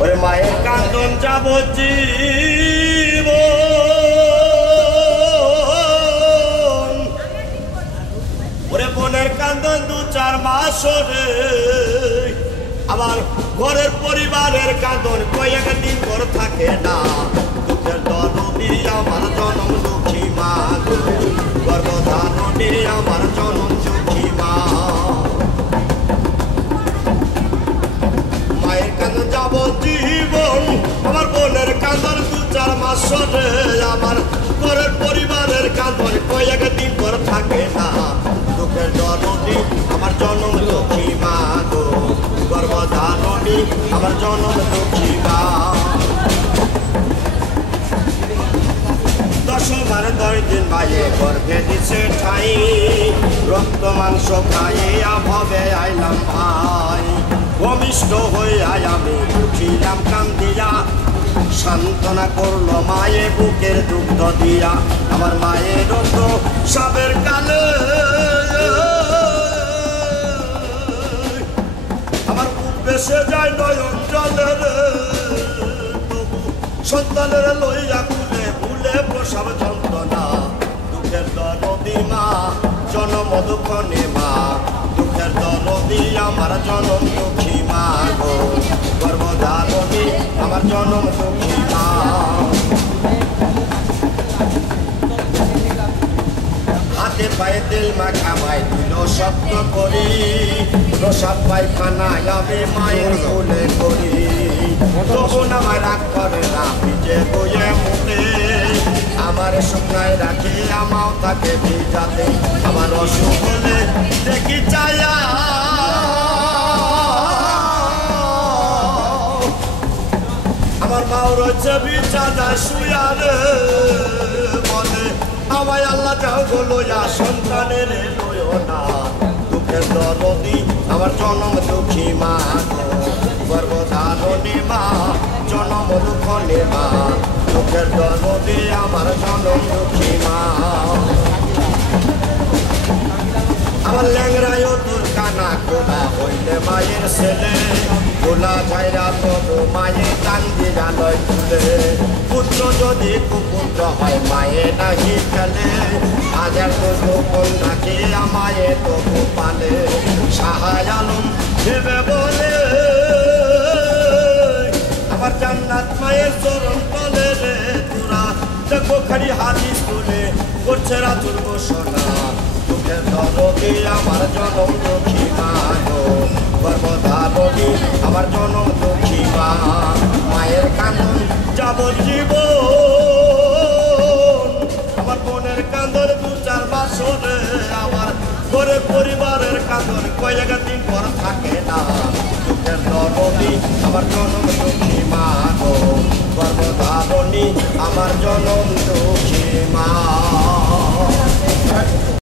ওরে মায়ের কান্দন যাবজ্জীব ওরে বোনের কান্দন 2-4 মাস রে আমার ঘরের পরিবারের কান্দন কয়েকদিন পর থাকে না দুঃখের দরদি আমার জনম দুঃখী মা গর্ভধারণে আমার জনম দুঃখী মা মায়ের কান্দন যাবজ্জীবন আমার বোনের কান্দন 2-4 মাস রে আমার ঘরের পরিবারের কান্দন কয়েকদিন পর থাকে না দুঃখের দরদি আমার জনম দুঃখী মা গর্ভধারণী আমার জনম দুঃখী মা 10 দিন মায়ে গর্ভে দিছে ঠাই রক্ত মাংস খাইয়ে অভাবে আইলাম ভাই ভূমিষ্ঠ হয়ে আমি উঠিলাম কান্দিয়া সান্ত্বনা করলো মায়ে বুকের দুগ্ধ দিয়া আমার মায়ের রক্ত সাবের কালে আমার বুক বেসে যায় নয়ন জলে তবু সন্তানের লইয়া কুলে ভুলে প্রসব যন্ত্রণা দুঃখের দরদি মা জনম দুঃখনে মা দুঃখের দরদি আমার জনম দুঃখী মা গো গর্ভধারণী আমার জনম দুঃখী মা হাতে পায়ে তেল মাখা মাই দিল শব্দ করি প্রসাদ পায়খানায় আমি মায়ের কোলে করি তখন আমার রাগ করে না পিঠে বইয়ে মুখে আমার শুকনায় রাখি আমাও তাকে ভিজাতে আমার অসুখ হলে দেখি চায়া আমার মাও রয়েছে বিছানায় শুয়া রে বলে আমায় আল্লাহ যাও বলো সন্তানের লইও না দুঃখের দরদি আমার জনম দুঃখী মা গর্ভধারণী মা জনম দুঃখনে মা দুঃখের দরদি আমার জনম দুঃখী মা আমার ল্যাংরায় তোর কানা কোলা হইলে মায়ের ছেলে কোলা ছাইরা তবু মায়ে কান্দি জানয় তুলে পুত্র যদি কুপুত্র হয় মায়ে নাহি ফেলে হাজার গোপন নাকি আমায়ে তবু পালে সাহায় আলম ভেবে বলে আমার জান্নাত মায়ের চরণ তলে রে তোরা দেখো খালি হাদিস তুলে করছে রাতুল ঘোষণা দুঃখের দরদি আমার জনম দুঃখী মা গর্ভধারণী আমার জনম দুঃখী মা মায়ের কান্দন যাবজ্জীবন আমার বোনের কান্দন 2-4 মাস রে আমার ঘরের পরিবারের কান্দন কয়েকদিন পর থাকে না দুঃখের দরদি আমার জনম দুঃখী মা গর্ভধারণী আমার জনম